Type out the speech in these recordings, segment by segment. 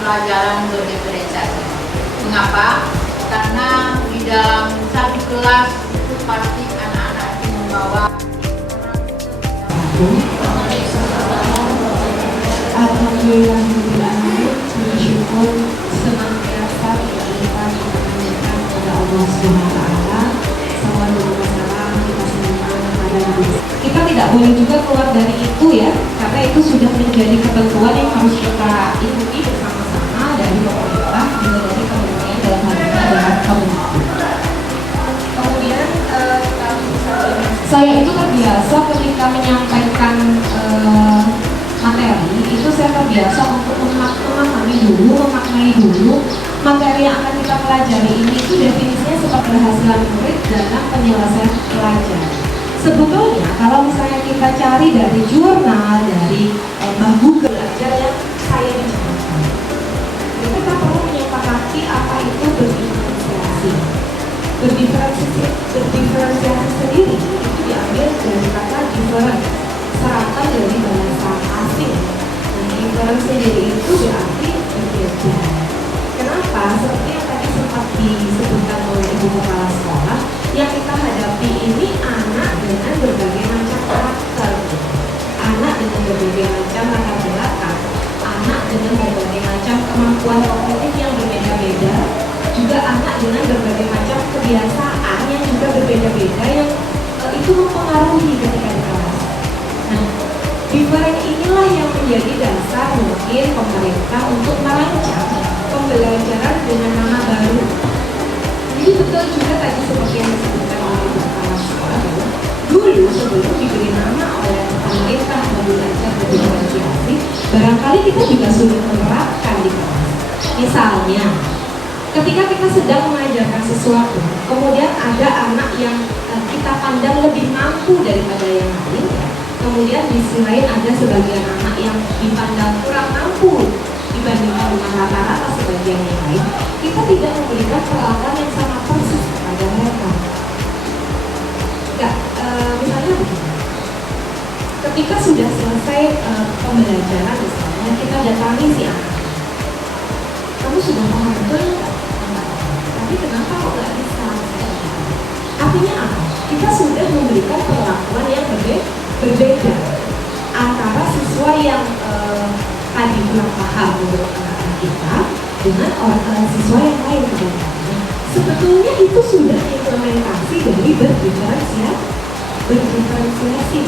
pelajaran berdifferensiasi. Mengapa? Karena di dalam satu kelas itu pasti anak-anak itu membawa Alhamdulillah bersyukur senantiasa kita menanyakan kepada Allah Subhanahu wa taala. Salam kita semoga kepada Nabi. Kita tidak boleh juga keluar dari itu ya, karena itu sudah menjadi ketentuan yang harus kita ikuti bersama-sama dari pemerintah juga dari kementerian dalam hal ini adalah Kementerian. Kemudian saya itu terbiasa ketika menyampaikan materi itu saya terbiasa untuk memaknai dulu materi yang akan kita pelajari ini itu definisinya seperti keberhasilan murid dalam penyelesaian pelajaran. Sebetulnya kalau misalnya kita cari dari jurnal, dari buku belajar yang saya bicarakan, kita perlu menyepakati apa itu berdiferensiasi sendiri itu diambil dari kata different, seratan dari bahasa asing. Nah, different sendiri itu berarti berbeda. Kenapa? Seperti yang tadi sempat disebutkan oleh Ibu Kepala Sekolah, yang kita hadapi ini anak dengan berbagai macam karakter, anak dengan berbagai macam latar belakang, anak dengan berbagai macam kemampuan kognitif yang berbeda-beda, juga anak dengan berbagai macam kebiasaan yang juga berbeda-beda yang itu mempengaruhi ketika di kelas. Nah, different inilah yang menjadi dasar mungkin pemerintah untuk merancang pembelajaran dengan nama baru. Jadi betul juga tadi seperti yang disebutkan oleh Kepala Sekolah, dulu sebelum diberi nama oleh pemerintah belajar berdiferensiasi, barangkali kita juga sudah menerapkan di kelas. Misalnya, ketika kita sedang mengajarkan sesuatu, kemudian ada anak yang kita pandang lebih mampu daripada yang lain, ya. Kemudian di sisi lain ada sebagian anak yang dipandang kurang mampu dibandingkan dengan rata-rata sebagian yang lain, kita tidak memberikan peralatan yang sama persis kepada mereka. Enggak, misalnya begini, ketika sudah selesai pembelajaran misalnya, kita datangi si anak, kamu sudah paham betul enggak? Tapi kenapa kok nggak bisa? Artinya apa? Kita sudah memberikan perlakuan yang berbeda antara siswa yang tadi kurang paham menurut anak-anak kita dengan orang siswa yang lain kebanyakan. Sebetulnya itu sudah implementasi dari berdiferensiasi.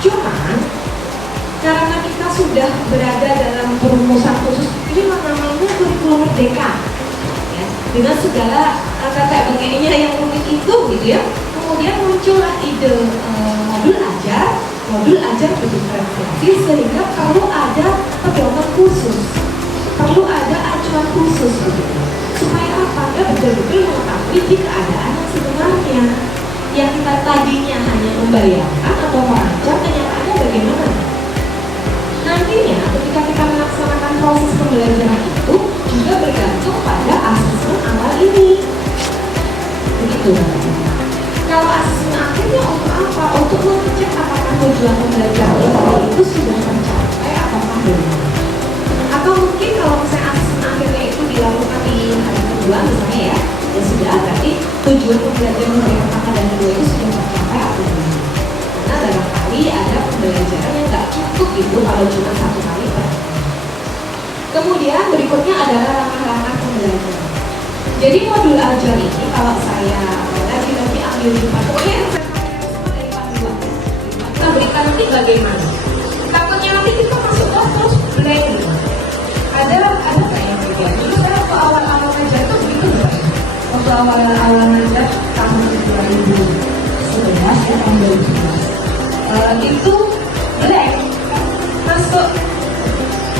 Cuman karena kita sudah berada dalam perumusan khusus, ini namanya kurikulum merdeka, ya, dengan segala kata begininya yang rumit itu, gitu ya. Kemudian muncullah ide modul ajar berdiferensiasi, sehingga perlu ada pedoman khusus, perlu ada acuan khusus, gitu. Supaya apa? Dia betul-betul mengetahui di keadaan yang sebenarnya, yang kita tadinya hanya membayangkan atau merancang, kenyataannya bagaimana. Nantinya ketika kita melaksanakan proses pembelajaran itu juga bergantung pada asesmen awal ini. Begitu. Kalau asesmen akhirnya untuk apa? Untuk mengecek apakah tujuan pembelajaran itu sudah tercapai ataukah belum. Atau mungkin kalau misalnya asesmen akhirnya itu dilakukan di hari kedua misalnya, ya sudah, berarti tujuan pembelajaran dari pertama dan kedua itu sudah tercapai atau belum. Karena barangkali ada pembelajaran yang nggak cukup itu kalau cuma satu kali per. Kemudian berikutnya adalah langkah-langkah pembelajaran. Jadi modul ajar ini kalau saya lagi ambil di pokoknya yang saya pakai semua dari panduan. Kita berikan nanti bagaimana? Takutnya nanti kita masuk terus blank. Ada nggak yang berbeda? Dulu saya waktu awal-awal ngajar itu begitu nggak? Waktu awal-awal ngajar tahun 2011 ya, tahun 2011 itu blank masuk.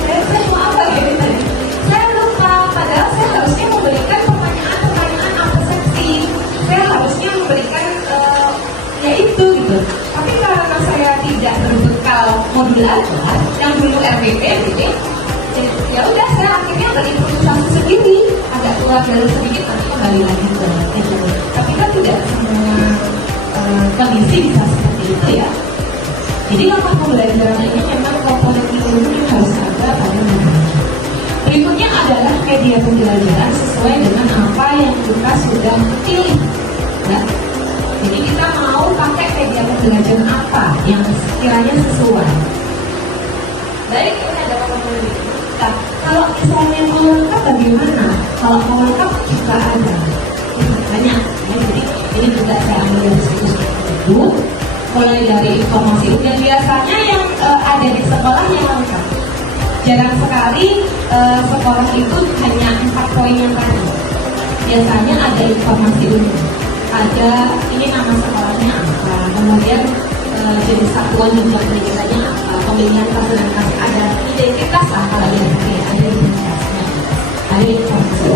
Saya mau apa gitu tadi? Saya lupa, padahal saya harusnya memberikan pertanyaan persepsi. Saya harusnya memberikan yaitu gitu. Tapi karena saya tidak berbekal modul ajar yang dulu RPP gitu, ya udah saya akhirnya berimprovisasi sendiri, agak keluar dari sedikit nanti kembali lagi ke itu. Tapi kan tidak semua kondisi bisa seperti itu ya. Jadi langkah pembelajaran ini memang komponen ilmu yang harus ada pada modul. pembelajaran sesuai dengan apa yang kita sudah pilih. Ya. Jadi kita mau pakai media pembelajaran apa yang sekiranya sesuai. Baik, ini ada pembelajaran. Nah, kalau misalnya mau lengkap bagaimana? Kalau mau lengkap juga ada. Banyak. Ya, jadi ini juga saya ambil dari situs itu. Mulai dari informasi dan biasanya yang ada di sekolah yang lengkap. Jarang sekali sekolah itu hanya 4 poin yang tadi. Biasanya ada informasi umum. Ada ini nama sekolahnya apa, kemudian jenis satuan jenjang pendidikannya apa, pemilihan kelas dan kelas, ada identitas lah kalau yang ada identitasnya, ada informasi.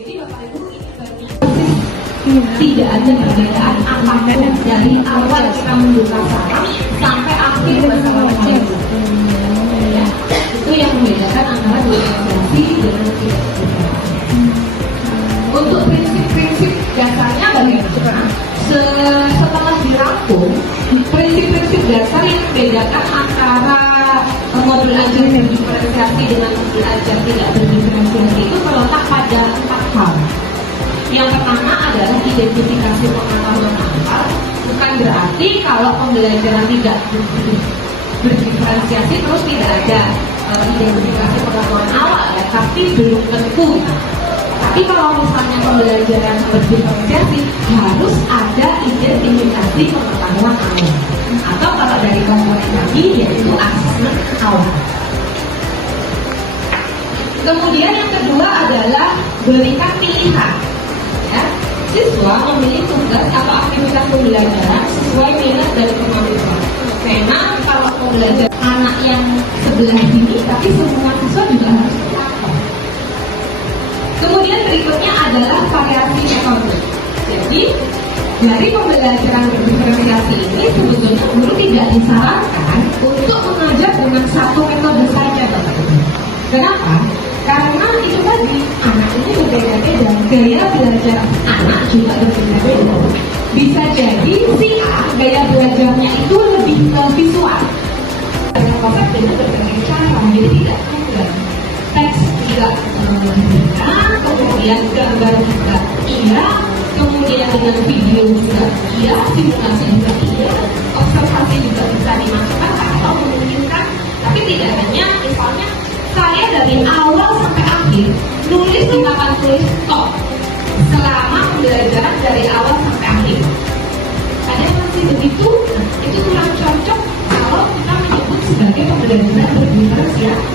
Jadi Bapak Ibu ini banyak tidak ada perbedaan apapun dari awal kita membuka sarang sampai akhir masalah ya. Itu yang membedakan antara demokrasi dengan tidak demokrasi. Untuk prinsip-prinsip dasarnya bagaimana? Setelah dirangkum, prinsip-prinsip dasar yang membedakan antara modul ajar berdiferensiasi dengan modul ajar tidak berdiferensiasi itu terletak pada 4 hal. Yang pertama adalah identifikasi pengetahuan awal. Bukan berarti kalau pembelajaran tidak berdiferensiasi terus tidak ada identifikasi pengetahuan awal ya, tapi belum tentu. Tapi kalau misalnya pembelajaran berdiferensiasi harus ada identifikasi pengetahuan awal. Atau kalau dari komponen kami yaitu asesmen awal. Kemudian yang kedua adalah berikan pilihan. Ya, siswa memilih tugas atau aktivitas pembelajaran sesuai minat dan kemampuan. Memang kalau pembelajaran anak yang sebelah ini, tapi semua siswa juga harus melakukan. Kemudian berikutnya adalah variasi metode. Jadi dari pembelajaran berdiferensiasi ini sebetulnya guru tidak disarankan untuk mengajar dengan satu metode saja, Bapak Ibu. Kenapa? Karena itu tadi anak ini berbeda-beda, gaya belajar anak juga berbeda-beda. Bisa jadi si A gaya belajarnya itu lebih visual. Konsep dengan berbagai cara, jadi tidak mudah. Teks tidak kemudian gambar juga iya, kemudian dengan video juga iya, simulasi juga iya, observasi juga bisa dimasukkan kalau memungkinkan. Tapi tidak hanya misalnya saya dari awal sampai akhir nulis di papan tulis stop selama pembelajaran dari awal sampai akhir. Ada yang masih begitu, itu kurang cocok kalau kita menyebut sebagai pembelajaran berdiferensiasi.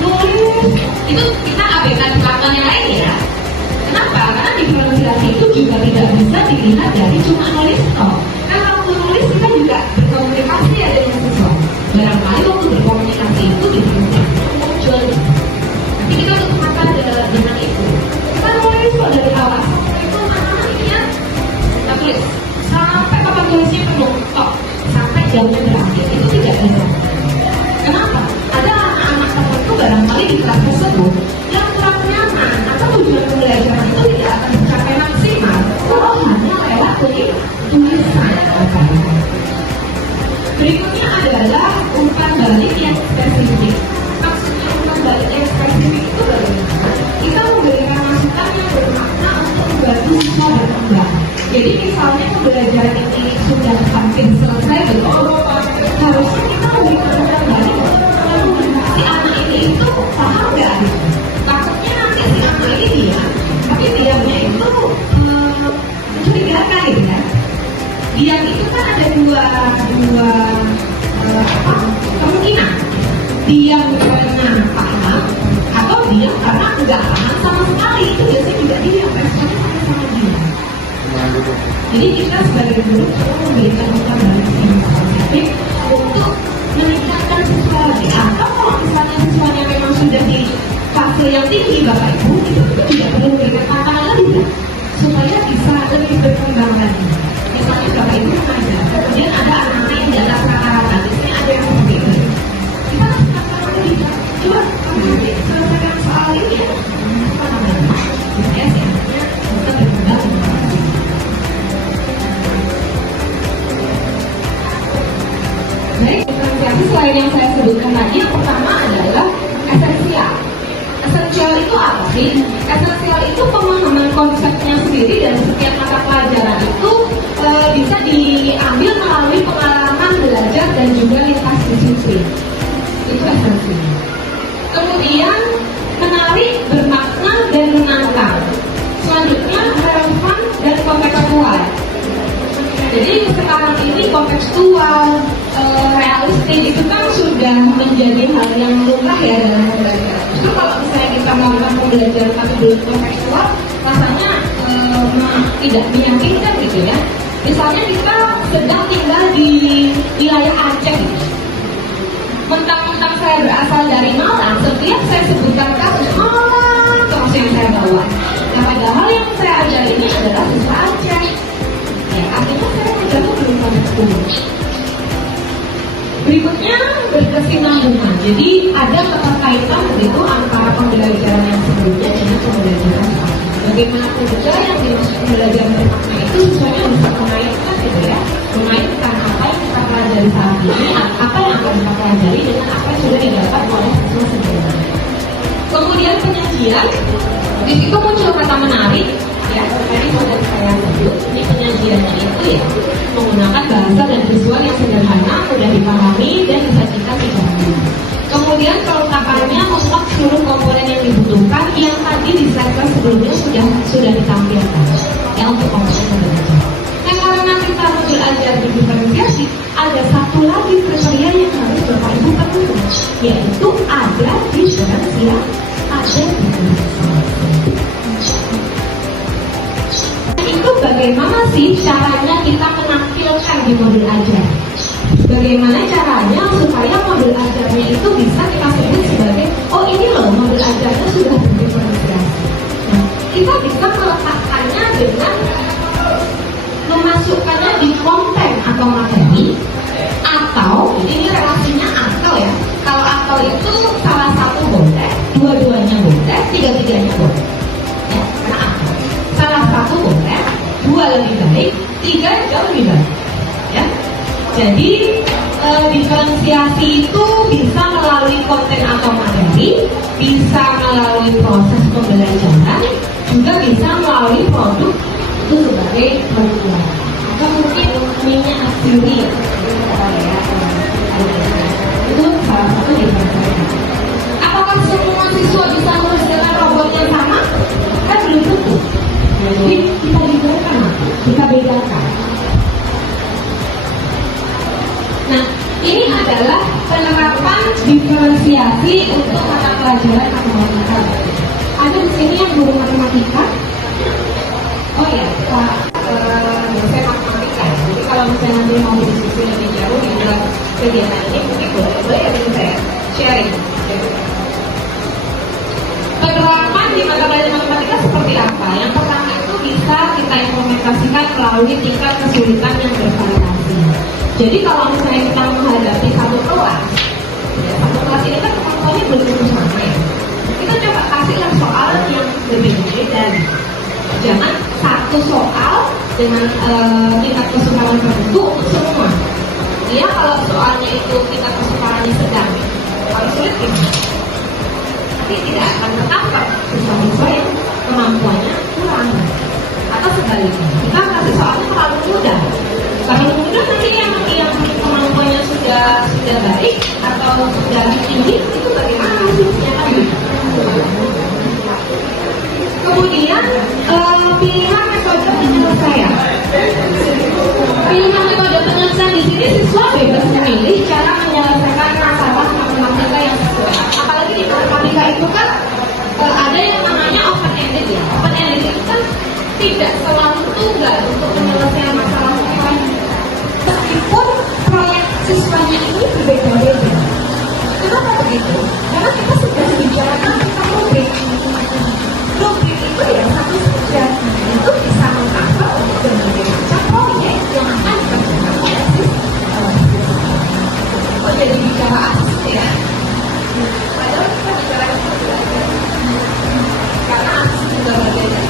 Nulis itu kita abaikan pelakon yang lain ya. Kenapa? Karena diferensiasi itu juga tidak bisa dilihat dari cuma nulis stop. Kan kalau nulis kita juga berkomunikasi ya dengan siswa. Barangkali waktu berkomunikasi itu muncul. Tapi kita untuk mata dengan itu. Kita nulis kok dari awal sampai itu anak-anak ini ya. Kita tulis sampai papan tulisnya penuh stop sampai jamnya berakhir. Itu tidak bisa. Kenapa? Ada anak-anak tertentu barangkali di kelas tersebut yang kurang nyaman atau tujuan pembelajaran itu tidak akan mencapai maksimal kalau hanya lewat tulisan. Berikutnya adalah umpan balik yang spesifik. Maksudnya umpan balik yang spesifik itu bagaimana? Kita memberikan masukan yang bermakna untuk membantu siswa berkembang. Jadi misalnya pembelajaran ini sudah hampir selesai betul, harusnya kita memberikan umpan balik. Si anak ini itu paham nggak? Takutnya nanti si anak ini dia, tapi diamnya itu mencurigakan gitu ya. Diam itu kan ada dua kemungkinan. Diam karena paham atau diam karena enggak paham sama sekali. Itu biasanya juga diam, responnya sama-sama diam. Jadi kita sebagai guru perlu memberikan umpan balik yang positif untuk meningkatkan siswa lagi. Atau kalau misalnya siswanya memang sudah di fase yang tinggi Bapak Ibu, itu juga perlu memberikan tantangan lebih supaya bisa lebih berkembang lagi. Misalnya Bapak Ibu mengajar, kemudian ada anak-anak yang di atas rata-rata, biasanya ada yang seperti itu. Kita harus tantangan lebih. Coba kamu nanti selesaikan soal ini ya. Apa namanya? Ya, sebenarnya kita berkembang. Baik, diferensiasi selain yang saya sebutkan tadi, yang pertama adalah esensial. Esensial itu apa sih? Esensial itu pemahaman konsepnya sendiri dan setiap mata pelajaran itu bisa diambil melalui pengalaman belajar dan juga lintas disiplin. Itu esensial. Kemudian menarik, bermakna, dan menantang. Selanjutnya relevan dan kontekstual. Jadi sekarang ini kontekstual, realistis itu kan sudah menjadi hal yang lumrah ya dalam pembelajaran. Justru kalau misalnya kita melakukan pembelajaran tapi belum kontekstual, rasanya tidak meyakinkan gitu ya. Misalnya kita sedang tinggal di wilayah Aceh, mentang-mentang saya berasal dari Malang, setiap saya sebutkan kasus Malang terus yang saya bawa. Nah, padahal yang saya ajar ini adalah siswa Aceh. Ya, artinya saya menjadi belum kontekstual. Berikutnya berkesinambungan. Jadi ada keterkaitan begitu antara pembelajaran yang sebelumnya dengan pembelajaran sekarang. Bagaimanapun juga yang dimaksud pembelajaran bermakna itu sesuanya harus mengaitkan gitu ya, mengaitkan apa yang kita pelajari saat ini, apa yang akan kita pelajari dengan apa yang sudah didapat oleh siswa sebelumnya. Kemudian penyajian, di situ muncul kata menarik. Ya, tadi sudah saya sebut, ini penyajiannya itu ya menggunakan bahasa dan visual yang sederhana, mudah dipahami dan disajikan secara mudah. Kemudian kelengkapannya untuk seluruh komponen yang dibutuhkan yang tadi di slide sebelumnya sudah ditampilkan ya untuk komponen belajar. Nah, karena kita belajar diferensiasi, ada satu lagi kriteria yang harus Bapak Ibu penuhi, yaitu ada diferensiasi, ada diferensiasi. Itu bagaimana sih caranya kita menampilkan di modul ajar? Bagaimana caranya supaya modul ajarnya itu bisa kita sebut sebagai, oh ini loh modul ajarnya sudah berdiferensiasi. Nah, kita bisa meletakkannya dengan memasukkannya di konten atau materi, atau ini relasinya atau ya. Kalau atau itu salah satu boleh, dua-duanya boleh, tiga-tiganya boleh. Ya, karena atau salah satu boleh, dua lebih baik, tiga jauh lebih baik. Ya. Jadi diferensiasi itu bisa melalui konten atau materi, bisa melalui proses pembelajaran, juga bisa melalui produk itu sebagai produk. Atau mungkin minyak asli itu salah satu diferensiasi. Apakah semua siswa bisa mengerjakan robot yang sama? Kan belum tentu. Jadi kita bedakan, kita bedakan. Nah, ini adalah penerapan diferensiasi untuk mata pelajaran matematika. Ada di sini yang guru matematika. Oh ya, Pak dosen matematika. Jadi kalau misalnya nanti mau diskusi lebih jauh di dalam kegiatan ini, mungkin boleh ya saya sharing. Penerapan di mata pelajaran matematika seperti apa? Yang pertama itu bisa kita implementasikan melalui tingkat kesulitan yang bervariasi. Jadi kalau misalnya kita menghadapi satu kelas, ya, satu kelas ini kan kemampuannya belum tentu sama ya. Kita coba kasihlah soal yang berbeda. Jangan satu soal dengan tingkat kesukaran tertentu untuk semua. Ya, kalau soalnya itu tingkat kesukarannya sedang, kalau sulit gimana? Nanti tidak akan tertangkap siswa-siswa yang kemampuannya kurang. Atau sebaliknya, kita kasih soalnya terlalu mudah. Terlalu mudah nanti yang kemampuannya sudah baik atau sudah tinggi, itu bagaimana hasilnya tadi? Kemudian pilihan metode penyelesaian. Pilihan metode penyelesaian di sini siswa bebas memilih cara menyelesaikan masalah matematika yang sesuai. Apalagi di matematika itu kan ada yang namanya open ended ya. Open ended itu kan tidak selalu tunggal untuk penyelesaian masalah siswanya. Meskipun proyek siswanya ini berbeda-beda. Kenapa begitu? Karena kita sudah bicarakan tentang rubrik. Rubrik itu ya satu saja. Itu bisa mengcover untuk berbagai macam proyek yang akan dikerjakan oleh siswa. Kok jadi bicara asli ya? Padahal kita bicara asli. Karena asli juga berbeda.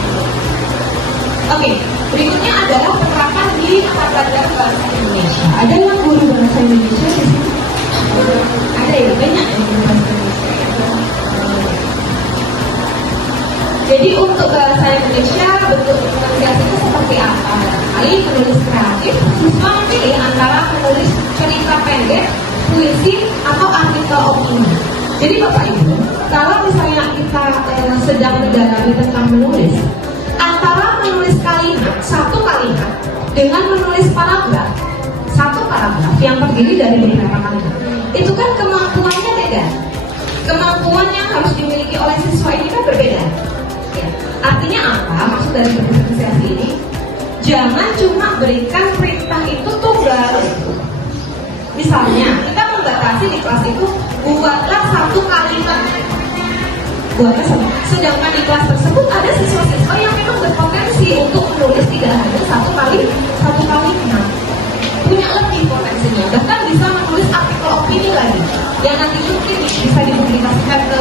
Oke, berikutnya adalah penerapan di mata pelajaran bahasa Indonesia. Ada yang guru bahasa Indonesia di sini? banyak yang berbahasa Indonesia. Jadi untuk bahasa Indonesia bentuk pronunciasi itu seperti apa? Kali penulis kreatif siswa memilih antara menulis cerita pendek, puisi, atau artikel opini. Jadi Bapak Ibu, kalau misalnya kita sedang mendalami tentang menulis, antara menulis kalimat, satu kalimat, dengan menulis paragraf, satu paragraf yang terdiri dari beberapa kalimat, itu kan kemampuannya beda. Kemampuan yang harus dimiliki oleh siswa ini kan berbeda. Ya. Artinya apa? Maksud dari pronunciasi ini, jangan cuma berikan perintah itu tunggal. Misalnya, kita membatasi di kelas itu, buatlah satu kalimat. Buatlah satu. Sedangkan di kelas tersebut ada siswa-siswa yang memang berpotensi untuk menulis tidak hanya satu kalimat. Punya lebih potensinya, bahkan bisa menulis artikel opini lagi, yang nanti mungkin bisa dipublikasikan ke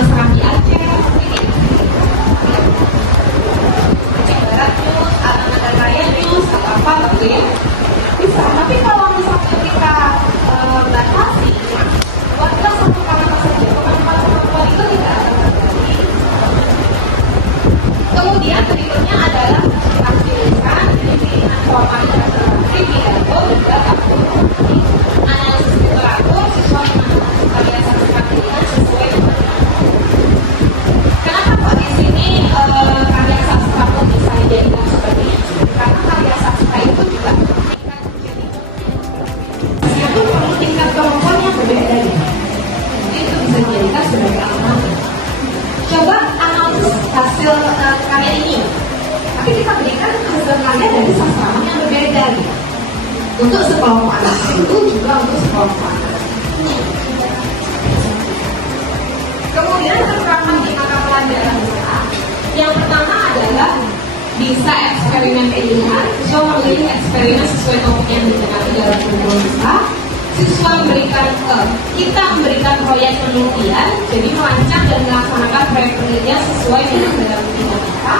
Seraki Aceh, Barat News, Anak Raya News, atau apa gitu ya. Bisa, tapi kalau misalnya kita batasi, buatlah satu kalimat saja, kemampuan itu tidak ada terjadi. Kemudian berikutnya adalah aktivitas, jadi formal dan pidato juga analisis literatur, siswa menganalisis karya sastra pilihan sesuai dengan. Kenapa kok di sini karya sastra pun bisa dijadikan seperti itu? Karena karya sastra itu juga itu perlu tingkat kemampuan yang berbeda ya. Itu bisa dijadikan sebagai amanah. Coba analisis hasil karya ini, tapi kita berikan hasil karya dari sastrawan yang berbeda ya. Untuk sekelompok anak itu juga untuk sekelompok anak. Kemudian terutama di mata pelajaran kita, yang pertama adalah bisa eksperimen pilihan. Siswa memilih eksperimen sesuai topik yang ditentukan dalam kurikulum kita. Siswa kita memberikan proyek penelitian, jadi merancang dan melaksanakan proyek penelitian sesuai dengan dalam kurikulum kita.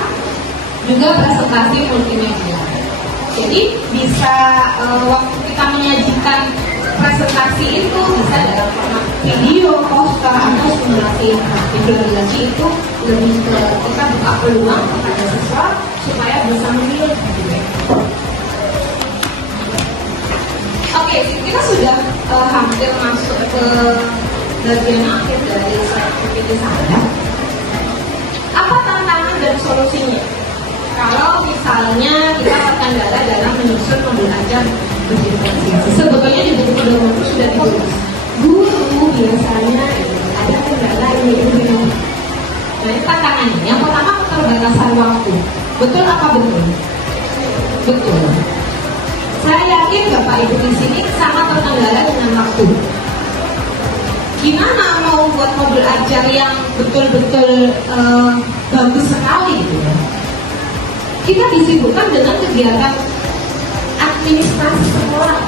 Juga presentasi multimedia. Jadi bisa waktu kita menyajikan presentasi itu bisa dalam format video, poster, atau simulasi interaktif. Lagi itu lebih ke kita buka peluang kepada siswa supaya bisa memilih. Oke, kita sudah hampir masuk ke bagian akhir dari slide PPT saya. Apa tantangan dan solusinya? Kalau misalnya kita terkendala dalam menyusun modul ajar berdiferensiasi, sebetulnya di buku pedoman itu sudah ditulis. Guru biasanya ada kendala ini. Nah, ini tantangannya. Yang pertama keterbatasan waktu. Betul apa betul? Betul. Saya yakin Bapak Ibu di sini sangat terkendala dengan waktu. Gimana mau buat modul ajar yang betul-betul bagus sekali gitu ya? Kita disibukkan dengan kegiatan administrasi sekolah.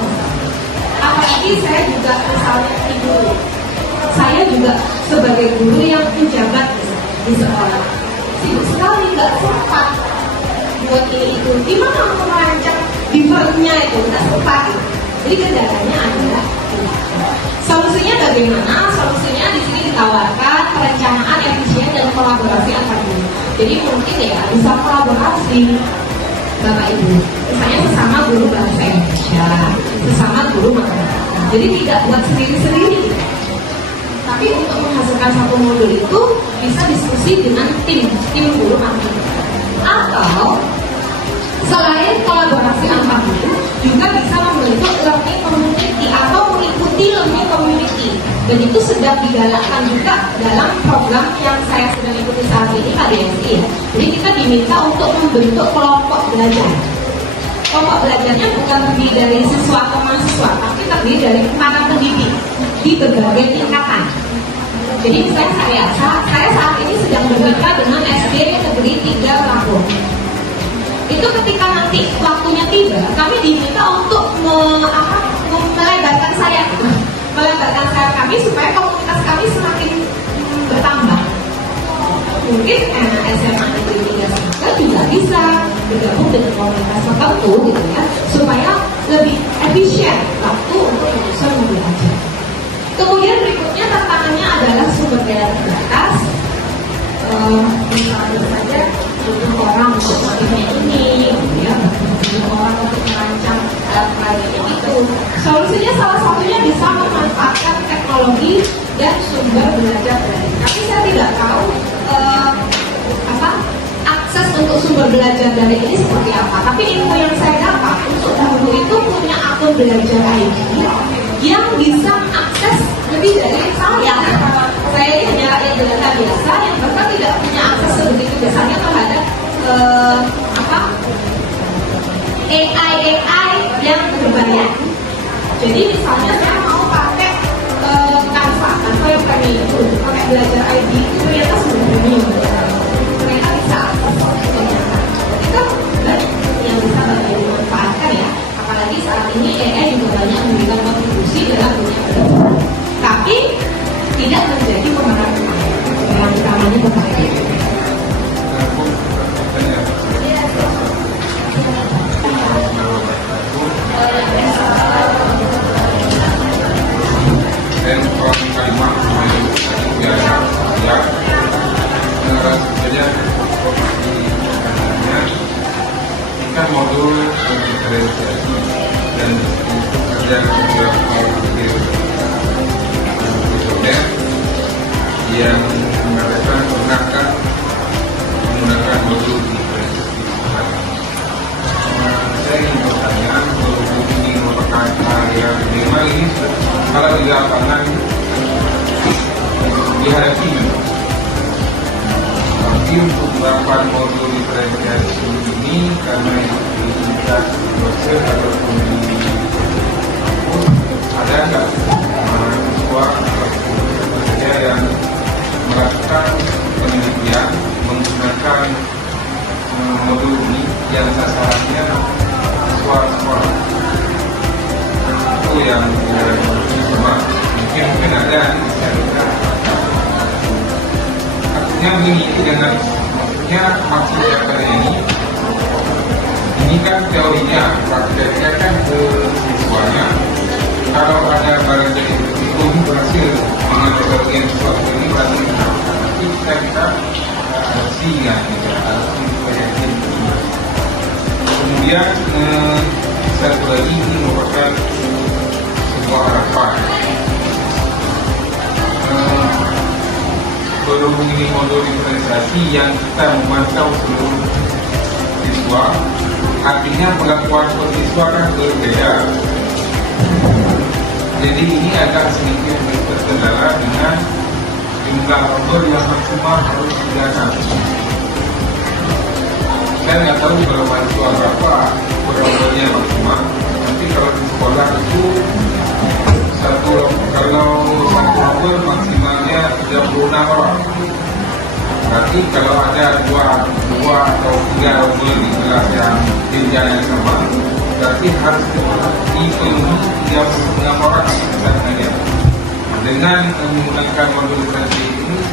Apalagi saya juga misalnya ibu, saya juga sebagai guru yang menjabat di sekolah, sibuk sekali, nggak sempat buat ini itu. Gimana mau merancang divertnya itu nggak sempat. Jadi kendalanya adalah solusinya bagaimana? Solusinya di sini ditawarkan perencanaan efisien dan kolaborasi antar guru. Jadi mungkin ya bisa kolaborasi Bapak Ibu, misalnya sesama guru bahasa Indonesia, sesama guru matematika. Jadi tidak buat sendiri-sendiri. Tapi untuk menghasilkan satu modul itu bisa diskusi dengan tim guru matematika. Atau selain kolaborasi antar guru, juga bisa membentuk learning community atau mengikuti learning community. Dan itu sedang digalakkan juga dalam program yang saya sedang ikuti saat ini KDSI ya. Jadi kita diminta untuk membentuk kelompok belajar. Kelompok belajarnya bukan terdiri dari siswa atau mahasiswa, tapi terdiri dari para pendidik di berbagai tingkatan. Jadi misalnya saya saat ini sedang bermitra dengan SD Negeri 3 Lampung. Itu ketika nanti waktunya tiba, kami diminta untuk melebarkan sayap, melebarkan sayap kami supaya komunitas kami semakin bertambah. Mungkin SMA Negeri 3 juga bisa bergabung dengan komunitas tertentu gitu ya, supaya lebih efisien waktu untuk menyusun modul ajar. Kemudian berikutnya tantangannya adalah sumber daya terbatas. Misalnya saja butuh orang untuk melakukan ini, ya, butuh orang untuk merancang alat peraganya itu. Solusinya salah satunya bisa memanfaatkan teknologi dan sumber belajar daring. Tapi saya tidak tahu akses untuk sumber belajar daring ini seperti apa. Tapi info yang saya dapat untuk dahulu itu punya akun belajar ID yang bisa mengakses lebih dari saya. Saya ini hanya rakyat jelata biasa yang bahkan tidak punya akses sebegitu besarnya terhadap AI yang berbayar. Jadi misalnya saya mau pakai Canva yang premium itu, pakai belajar ID itu ternyata sudah premium. Mereka bisa akses ternyata. Itu banyak yang bisa dimanfaatkan ya. Apalagi saat ini AI juga banyak memberikan kontribusi dalam dunia belajar. Tapi tidak menjadi pemeran utamanya kepada itu. Dan kalau kelima biasa ya saja kita modul diferensiasi dan itu ada beberapa yang mengatakan menggunakan modul diferensiasi. Saya ingin bertanya, modul ini merupakan hal yang minimal ini kalau di lapangan dihadapi. Tapi untuk beberapa modul diferensiasi ini karena kita dosen ataupun ada nggak siswa saja yang melakukan penelitian menggunakan modul ini yang sasarannya siswa sekolah itu yang mungkin ada artinya begini dengan maksudnya maksudnya pada ini kan teorinya, prakteknya kan ke siswanya. Kalau ada barang jadi itu berhasil dengan teori yang sesuatu ini berarti nanti kita adopsinya, kemudian satu lagi ini merupakan sebuah harapan. Berhubung ini modul diferensiasi yang kita memantau seluruh siswa, artinya pengakuan siswa kan berbeda. Jadi ini agak sedikit terkendala dengan jumlah nomor yang maksimal harus digunakan. Saya nggak tahu kalau mahasiswa berapa nomornya maksimal. Nanti kalau di sekolah itu kalau satu nomor maksimalnya 36 orang. Berarti kalau ada dua atau tiga nomor di kelas yang jenjang yang sama, berarti harus dipenuhi 36 orang misalnya. Dengan menggunakan modul diferensiasi ini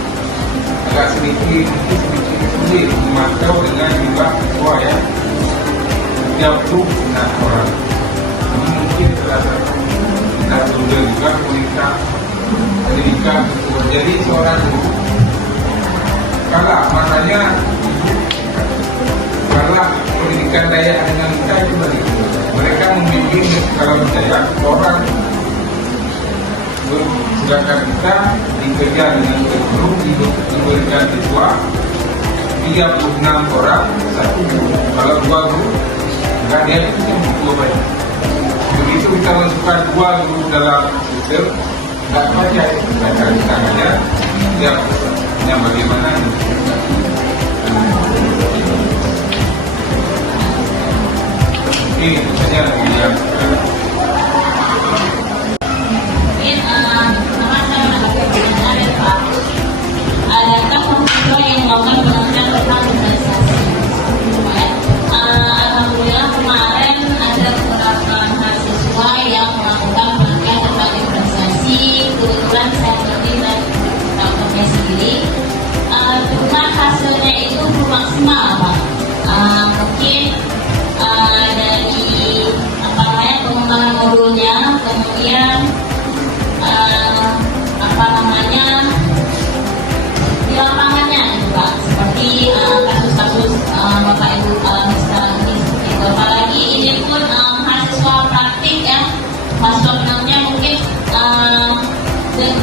agak sedikit sulit memantau dengan jumlah siswa ya 36 orang. Ini mungkin terasa kita juga pendidikan jadi seorang guru kalah makanya kalah pendidikan daya dengan kita itu tadi mereka membimbing kalau saya orang sedangkan kita dikerja dengan guru diberikan siswa 36 orang satu guru kalau 2 guru enggak dia itu yang butuh banyak. Begitu kita masukkan 2 guru dalam sistem nggak baca kita cari tangannya yang bagaimana ini misalnya yang adakah mahasiswa yang melakukan penelitian tentang diferensiasi? Alhamdulillah kemarin ada beberapa mahasiswa yang melakukan penelitian tentang diferensiasi. Kebetulan saya meneliti dan melakukannya sendiri. Cuma hasilnya itu belum maksimal, Pak. Mungkin dari pengembangan modulnya, kemudian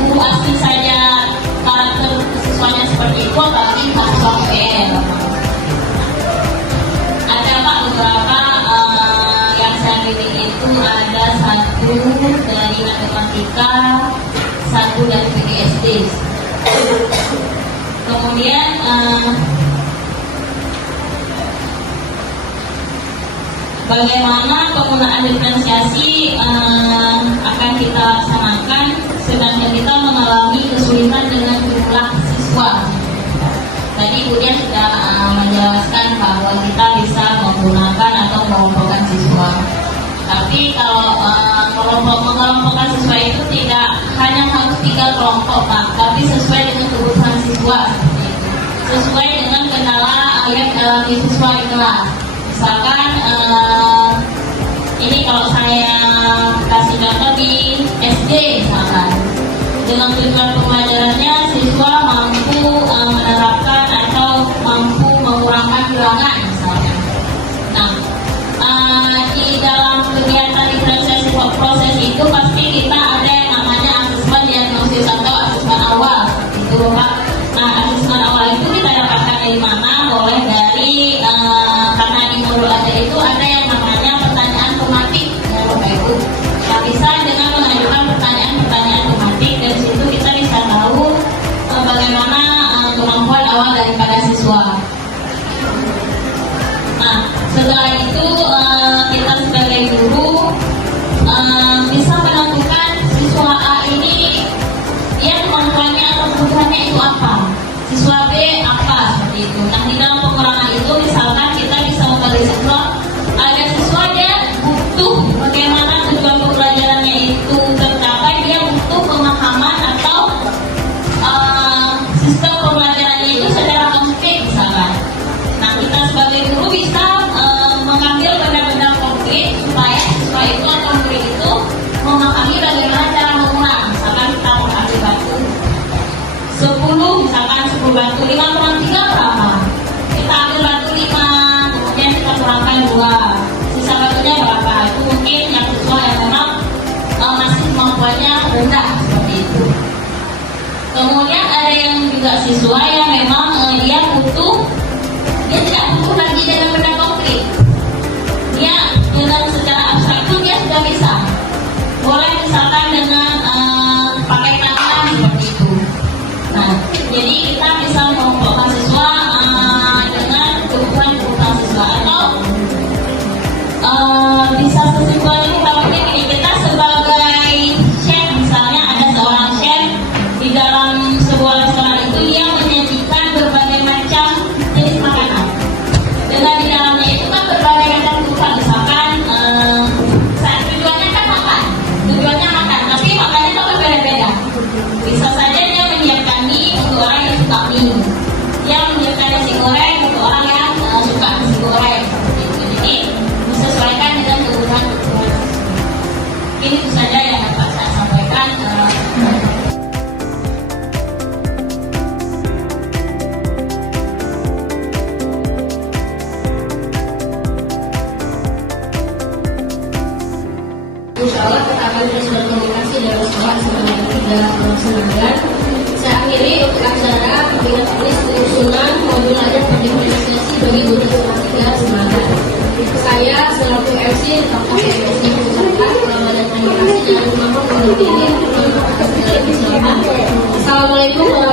guru asli saja karakter siswanya seperti itu, apalagi mahasiswa UPN. Ada Pak beberapa yang saya pilih itu ada satu dari matematika, satu dari PGSD. Kemudian bagaimana penggunaan diferensiasi akan kita laksanakan sedangkan kita mengalami kesulitan dengan jumlah siswa. Tadi kemudian sudah menjelaskan bahwa kita bisa menggunakan atau mengelompokkan siswa. Tapi kalau mengelompokkan siswa itu tidak hanya harus 3 kelompok, Pak, tapi sesuai dengan kebutuhan siswa seperti itu. Sesuai dengan kendala yang dialami siswa di kelas. Misalkan ini kalau saya kasih contoh di SD misalkan, dengan tujuan pembelajarannya siswa mampu menerapkan atau mampu mengurangkan bilangan misalkan. Nah, di dalam kegiatan diferensiasi proses itu pasti kita ada yang namanya asesmen diagnosis atau asesmen awal seperti itu, Pak. Nah, asesmen awal itu kita dapatkan dari mana? Boleh dari karena di modul aja itu ada yang namanya pertanyaan tematik ya Bapak Ibu. Nah, bisa dengan mengajukan pertanyaan tematik, dari situ kita bisa tahu bagaimana kemampuan awal daripada siswa. Nah, setelah itu kita sebagai guru bisa menentukan siswa A ini dia kemampuannya atau kebutuhannya itu apa, siswa B apa seperti itu. Nah, di dalam pengurangan itu misalkan kita bisa membagi siswa, ada siswa dia butuh bagaimana tujuan pembelajarannya itu tercapai, dia butuh pemahaman atau sistem pembelajarannya itu secara konkret misalkan. Nah, kita sebagai guru bisa mengambil benda-benda konkret supaya siswa itu atau murid itu memahami bagaimana cara mengurang. Misalkan kita mengambil batu 10, misalkan 10 batu, 5 kurang 3 berapa? Kita ambil batu 5, kemudian kita kurangkan 2, sisa batunya berapa? Itu mungkin yang siswa yang memang masih kemampuannya rendah seperti itu. Kemudian ada yang juga siswa yang memang dia tidak butuh lagi dengan benda konkret. Dia dengan secara abstrak itu dia sudah bisa. Boleh misalkan dengan pakai tangan seperti itu. Nah, jadi kita bisa mengelompokkan siswa dengan kebutuhan siswa atau bisa sesimpel ini. Kalau ini kita sebagai chef misalnya, ada seorang chef di dalam sebuah restoran itu dia menyajikan berbagai macam jenis makanan. Dengan di dalamnya itu kan berbagai macam kebutuhan, misalkan tujuannya kan makan, tapi makannya itu berbeda-beda. Bisa saja dia menyiapkan mie untuk orang yang suka mie, dia menyiapkan nasi goreng untuk orang yang suka nasi goreng seperti itu. Jadi menyesuaikan dengan kebutuhan. Ini itu saja yang dapat saya sampaikan. Insya Allah kita akan terus berkomunikasi dalam soal sebanyak dalam pelaksanaan. Saya akhiri untuk acara pembina tulis penyusunan modul ajar diferensiasi bagi guru matematika semangat. Saya selaku MC Dr. MC mengucapkan selamat dan terima kasih dan mohon undur diri. Assalamualaikum warahmatullahi wabarakatuh.